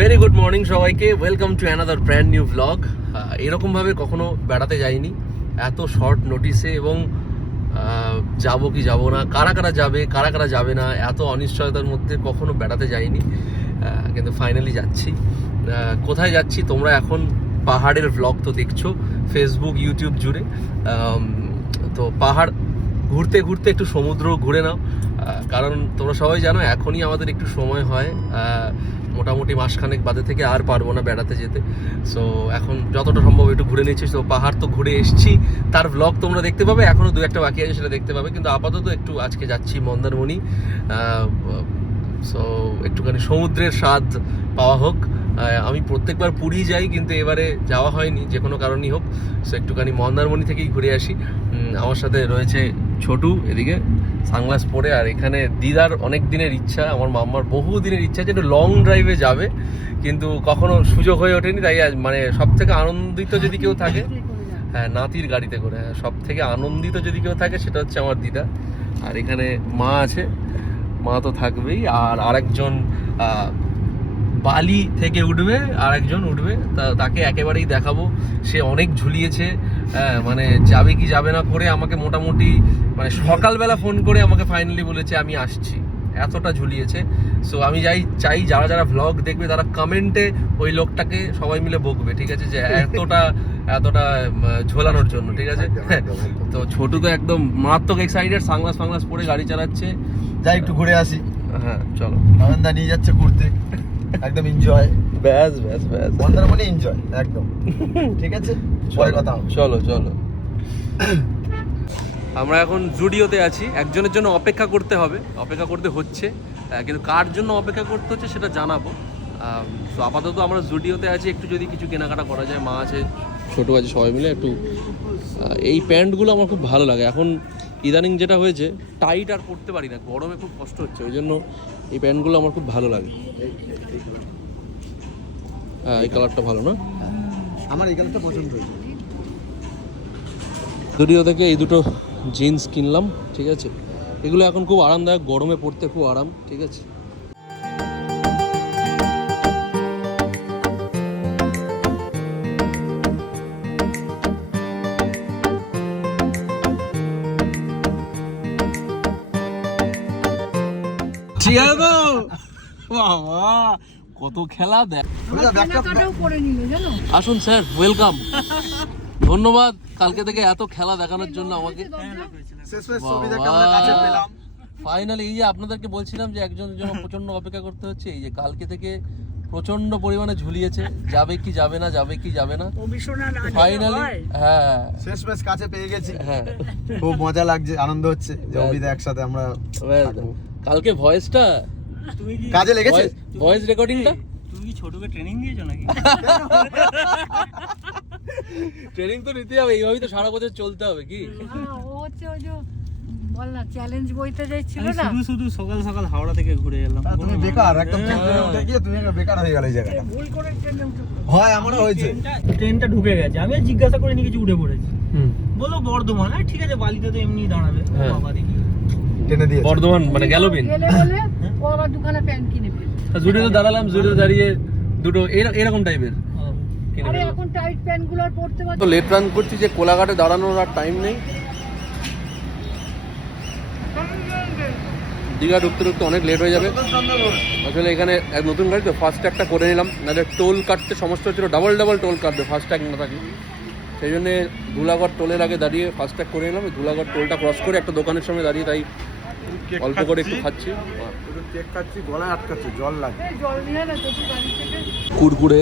Very good morning সবাইকে, welcome to another brand new vlog. এরকমভাবে কখনো বেড়াতে যাইনি এত শর্ট নোটিসে, এবং যাবো কি যাবো না, কারা কারা যাবে কারা কারা যাবে না, এত অনিশ্চয়তার মধ্যে কখনো বেড়াতে যাইনি। কিন্তু ফাইনালি যাচ্ছি। কোথায় যাচ্ছি তোমরা এখন পাহাড়ের ভ্লগ তো দেখছো ফেসবুক ইউটিউব জুড়ে। তো পাহাড় ঘুরতে ঘুরতে একটু সমুদ্র ঘুরে নাও, কারণ তোমরা সবাই জানো এখনই আমাদের একটু সময় হয়, মোটামুটি মাসখানেক বাদে থেকে আর পারবো না বেড়াতে যেতে। সো এখন যতটা সম্ভব একটু ঘুরে নিচ্ছি। তো পাহাড় তো ঘুরে এসছি, তার ভ্লগ তোমরা দেখতে পাবে, এখনও দু একটা বাকি আছে সেটা দেখতে পাবে, কিন্তু আপাতত একটু আজকে যাচ্ছি মন্দারমণি। সো একটুখানি সমুদ্রের স্বাদ পাওয়া হোক। আমি প্রত্যেকবার পুরী যাই, কিন্তু এবারে যাওয়া হয়নি যে কোনো কারণেই হোক। সো একটুখানি মন্দারমণি থেকেই ঘুরে আসি। আমার সাথে রয়েছে ছোটু এদিকে সানগ্লাস পরে, আর এখানে দিদার অনেক দিনের ইচ্ছা, আমার মাম্মার বহু দিনের ইচ্ছা যে একটু লং ড্রাইভে যাবে, কিন্তু কখনো সুযোগ হয়ে ওঠেনি। তাই মানে সব থেকে আনন্দিত যদি কেউ থাকে, হ্যাঁ নাতির গাড়িতে করে, হ্যাঁ সব থেকে আনন্দিত যদি কেউ থাকে সেটা হচ্ছে আমার দিদা। আর এখানে মা আছে, মা তো থাকবেই, আর আরেকজন বালি থেকে উঠবে, আরেকজন উঠবে, তাকে একেবারেই দেখাবো। সে অনেক ঝুলিয়েছে, মানে যাবে কি যাবে না করে আমাকে মোটামুটি মানে সকালবেলা ফোন করে আমাকে ফাইনালি বলেছে আমি আসছি, এতটা ঝুলিয়েছে। সো আমি চাই যারা যারা ভ্লগ দেখবে তারা কমেন্টে ওই লোকটাকে সবাই মিলে বকবে, ঠিক আছে, যে এতটা ঝোলানোর জন্য, ঠিক আছে। তো ছোটু তো একদম মারাত্মক এক্সাইটেড, সানগ্লাস পরে গাড়ি চালাচ্ছে। যাই একটু ঘুরে আসি। হ্যাঁ চলো, নন্দা নিয়ে যাচ্ছে ঘুরতে, একদম এনজয়। ব্যাস মন্দারমণি এনজয় একদম, ঠিক আছে। পরে কথা হবে। চলো আমরা এখন জুডিওতে আছি, একজনের জন্য অপেক্ষা করতে হচ্ছে, কিন্তু কার জন্য অপেক্ষা করতে হচ্ছে সেটা জানাবো। তো আপাতত আমরা জুডিওতে আছি, একটু যদি কিছু কেনাকাটা করা যায়, মা আছে ছোটো আছে সবাই মিলে একটু। এই প্যান্টগুলো আমার খুব ভালো লাগে এখন, ইদানিং যেটা হয়েছে টাইট আর পরতে পারি না, গরমে খুব কষ্ট হচ্ছে, ওই জন্য এই প্যান্টগুলো আমার খুব ভালো লাগে। হ্যাঁ এই কালারটা ভালো না, আমার এই কালারটা পছন্দ হয়েছে। জুডিও থেকে এই দুটো জিন্স কিনলাম, ঠিক আছে, এগুলো এখন খুব আরামদায়ক, গরমে পরতে খুব আরাম, ঠিক আছে। কত খেলা দেখ, আসুন স্যার, ওয়েলকাম, ধন্যবাদ কালকে থেকে এত খেলা দেখানোর জন্য আমাকে। ফাইনালি এই যে আপনাদেরকে বলছিলাম যে একজনের জন্য প্রচন্ড অপেক্ষা করতে হচ্ছে, এই যে কালকে থেকে প্রচন্ড পরিমাণে ঝুলিয়েছে, যাবে কি যাবে না ফাইনালি। হ্যাঁ শেষ ম্যাচ কাছে পেয়ে গেছি, হ্যাঁ খুব মজা লাগছে, আনন্দ হচ্ছে যে অভিদা একসাথে আমরা থাকবো। কালকে ভয়েসটা কাজে লেগেছে, ভয়েস রেকর্ডিংটা। তুমি কি ছোটকে ট্রেনিং দিয়েছো নাকি? ট্রেনিং তো নিতে হবে, এইভাবেই তো সারা বছর চলতে হবে কি। ও হচ্ছে ওই যে বল না চ্যালেঞ্জ বইতে যাচ্ছিল না, শুধু সকাল সকাল হাওড়া থেকে ঘুরে এলাম। তুমি বেকার একদম, ট্রেনে উঠে গিয়ে তুমি বেকার হয়ে গেলে এই জায়গাটা। ভুল করে ট্রেনে উঠে হয় আমারও হয়েছে, ট্রেনটা ঢুকে গেছে, আমি আর জিজ্ঞাসা করে নি কিছু, উঠে পড়েছি। বললো বর্ধমান, ঠিক আছে বালিতে তো এমনি দাঁড়াবে। বাবা দেখি ট্রেনে দিয়ে বর্ধমান মানে গেলবিন গেলে বলে ও আবার দুখানা প্যান্ট কিনে ফেলছে। জুডিওতে দাঁড়ালাম, জুডিওতে দাঁড়িয়ে দুটো এরকম টাইপের কিনে আরে ফেললাম। এখন টাইট প্যান্ট গুলো আর পরতে তো পারছি লেট রান করছি যে কোলাঘাটে দাঁড়ানোর আর টাইম নেই। দীঘা ঢুকতে অনেক লেট হয়ে যাবে। আসলে এখানে এক নতুন গাড়ি তো, ফাস্ট ট্যাগটা করে নিলাম, নাহলে টোল কাটতে সমস্যা হচ্ছিল, ডাবল টোল কাটবে ফাস্ট ট্যাগ না থাকলে। সেই জন্যে ধুলাগড় টোলের আগে দাঁড়িয়ে ফাস্ট ট্যাগ করে নিলাম। ধুলাগড় টোলটা ক্রস করে একটা দোকানের সামনে দাঁড়িয়ে তাই অল্প করে একটু খাচ্ছি, কেক খাচ্ছি, গলায় আটকাচ্ছে, জল লাগে। জল নিয়ে না তো গাড়ি থেকে কুরকুরে